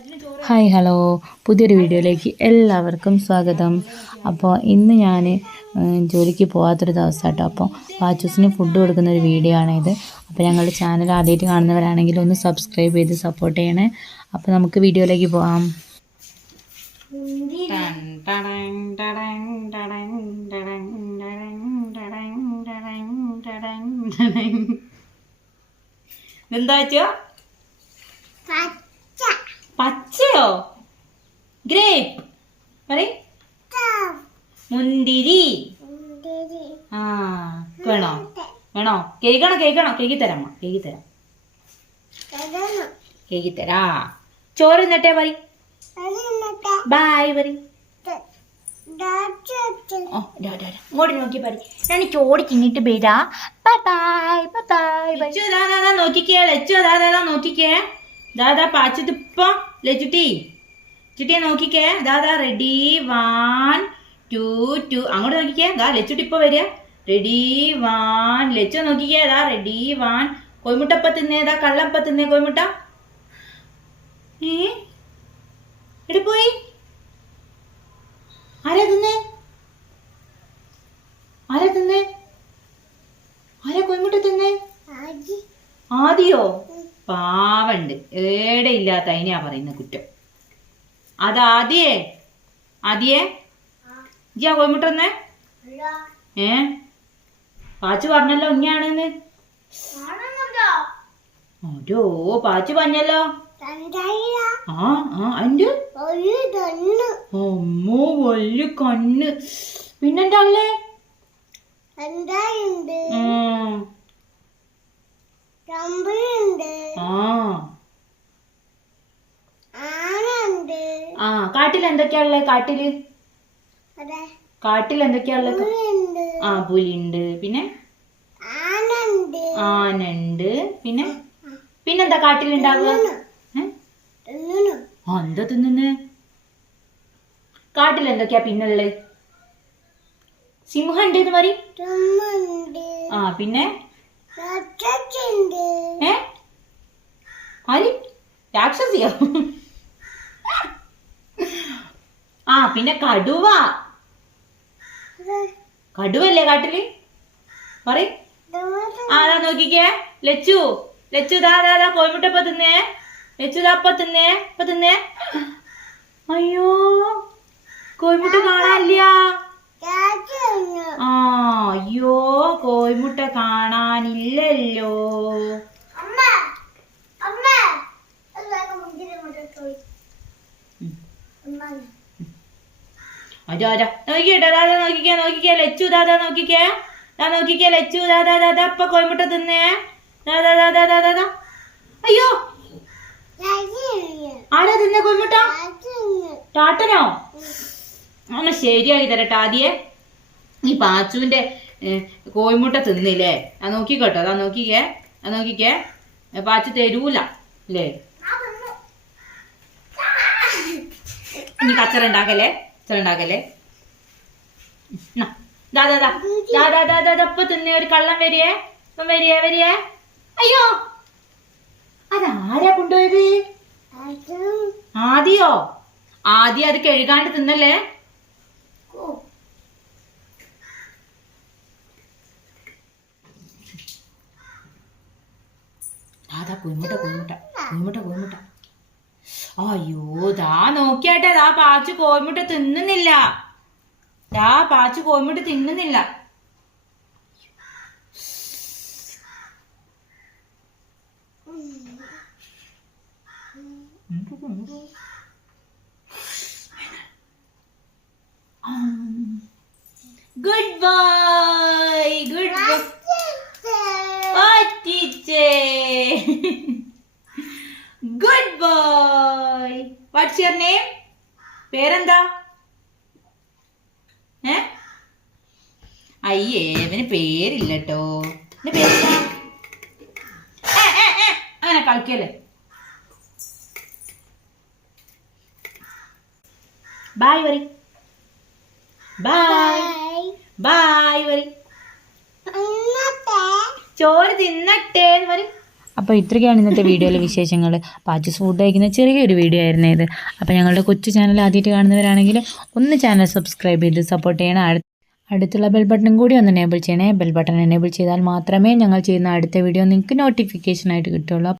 Hi hello, പുതിയൊരു വീഡിയോയിലേക്ക് എല്ലാവർക്കും സ്വാഗതം. അപ്പോൾ ഇന്ന് ഞാൻ ജോലിക്ക് പോകാത്തൊരു ദിവസം കേട്ടോ. അപ്പോൾ പാച്ചൂസിന് ഫുഡ് കൊടുക്കുന്ന ഒരു വീഡിയോ ആണിത്. അപ്പോൾ ഞങ്ങളുടെ ചാനൽ ആദ്യമായിട്ട് കാണുന്നവരാണെങ്കിൽ ഒന്ന് സബ്സ്ക്രൈബ് ചെയ്ത് സപ്പോർട്ട് ചെയ്യണേ. അപ്പോൾ നമുക്ക് വീഡിയോയിലേക്ക് പോകാം. എന്താ പച്ചയോ? ഗ്രേപ്പ് പറയ്. മുന്തിരി. ആ വേണോ വേണോ? കേക്കണോ കേക്കണോ? കേക്കി തരാം കേക്കി തരാം കേക്കി തരാ. ചോറ് ഇന്നട്ടെ പറ. ബായ് പറ. ഇങ്ങോട്ട് നോക്കി പറ. ഞാൻ ചോറ് തിന്നിട്ട് പേരാ. Bye bye bye. നോക്കിക്കേ ലച്ചോ, ദാദാ നോക്കിക്കേ. ദാദാ പാച്ചിട്ടിപ്പോ ലച്ചുട്ടി ചുട്ടിയെ നോക്കിക്കേ. ദാദാ റെഡി 1 2 2. അങ്ങോട്ട് നോക്കിക്കേ. ദാ ലച്ചുട്ടി ഇപ്പൊ വരിക. റെഡി 1. ലച്ചോ നോക്കിക്കേ. ദാ റെഡി 1. കോയിമുട്ടപ്പ തിന്നേ. ദാ കള്ളപ്പ തിന്നേ കോയിമുട്ട. എവിടെ പോയി? ആരാ തിന്നേ? ആരാ തിന്നേ? ആരാ കോയിമുട്ട തിന്നേ? ആദിയോ? പാവണ്ട്. ഏടെ ഇല്ലാത്ത അതിനെയാ പറയുന്ന കുറ്റം. അതാദ്യേ ആദ്യേ ജിയാ കോയിമുട്ട വന്നേ. പാച്ചു പറഞ്ഞല്ലോ ഇങ്ങനെയാണെന്ന്. ഓരോ പാച്ചു പറഞ്ഞല്ലോ. അന്റെ അമ്മോ വലിയ കണ്ണ്. പിന്നെന്താ ഉള്ളേ? കാട്ടിൽ എന്തൊക്കെയാ ഉള്ളത്? കാട്ടിൽ എന്തൊക്കെയാ ഉള്ളത്? പുലിണ്ട്. പിന്നെ ആനണ്ട്. പിന്നെ പിന്നെന്താ കാട്ടിലുണ്ടാവുക? എന്താ തിന്നുന്നേ? കാട്ടിൽ എന്തൊക്കെയാ പിന്നുള്ളത്? സിംഹം ഉണ്ട് എന്ന് പറ. പിന്നെ ആര്? രാക്ഷസിയോ? പിന്നെ കടുവ. കടുവല്ലേ കാട്ടില്? പറ. അതാ നോക്കിക്കേ. ലച്ചു ലച്ചു ദാ കോയിമുട്ടപ്പ തിന്നേ. ലച്ചു ദാ അപ്പ തിന്നേ. അയ്യോ കോയിമുട്ട കാണാനില്ല. അയ്യോ കോയിമുട്ട കാണാനില്ലല്ലോ. നോക്കിക്കേ. നോക്കിക്കേ ലച്ചു ദാദാ നോക്കിക്കേ. ലച്ചു ദാദാ അപ്പ കോയിമുട്ട തിന്നേ. ദാദാ. അയ്യോ ആരാ തിന്നേ കോയിമുട്ട? ടാട്ടനോ? അങ്ങനെ ശരിയായി തരട്ടെ. ആദ്യേ ഈ പാച്ചുവിന്റെ കോയിമുട്ട തിന്നില്ലേ? നോക്കിക്കോട്ടോ. അതാ നോക്കിക്കേ. പാച്ചു തരൂല അല്ലേ? ഇനി കച്ചറ ഉണ്ടാക്കല്ലേ. ദാദാ തിന്നേ. ഒരു കള്ളം വരിയേ. അയ്യോ അതാരാ കൊണ്ടുപോയത്? ആദ്യം അത് കഴുകാണ്ട് തിന്നല്ലേ? അതാ കോയിമുട്ട. അയ്യോ ദാ നോക്കിയാട്ടെ. ദാ പാച്ചു കോയിമുട്ട തിന്നുന്നില്ല. Good boy. Good boy. What's your name? പേരെന്താ? അയ്യേ ഇവന് പേരില്ലട്ടോ. പേരെന്താ? അങ്ങനെ കളിക്കല്ലേ. ബായ് വരി. ബായ് വരി. ചോറ് തിന്നട്ടെ എന്ന് പറയും. അപ്പോൾ ഇത്രയൊക്കെയാണ് ഇന്നത്തെ വീഡിയോയിലെ വിശേഷങ്ങൾ. പാച്ചൂസ് ഫുഡ് കഴിക്കുന്ന ചെറിയൊരു വീഡിയോ ആയിരുന്നു ഇത്. അപ്പോൾ ഞങ്ങളുടെ കൊച്ചു ചാനൽ ആദ്യമായിട്ട് കാണുന്നവരാണെങ്കിൽ ഒന്ന് ചാനൽ സബ്സ്ക്രൈബ് ചെയ്ത് സപ്പോർട്ട് ചെയ്യണം. അടുത്തുള്ള ബെൽ ബട്ടൺ കൂടി ഒന്ന് എനേബിൾ ചെയ്യണേ. ബെൽ ബട്ടൺ എനേബിൾ ചെയ്താൽ മാത്രമേ ഞങ്ങൾ ചെയ്യുന്ന അടുത്ത വീഡിയോ നിങ്ങൾക്ക് നോട്ടിഫിക്കേഷനായിട്ട് കിട്ടുള്ളൂ.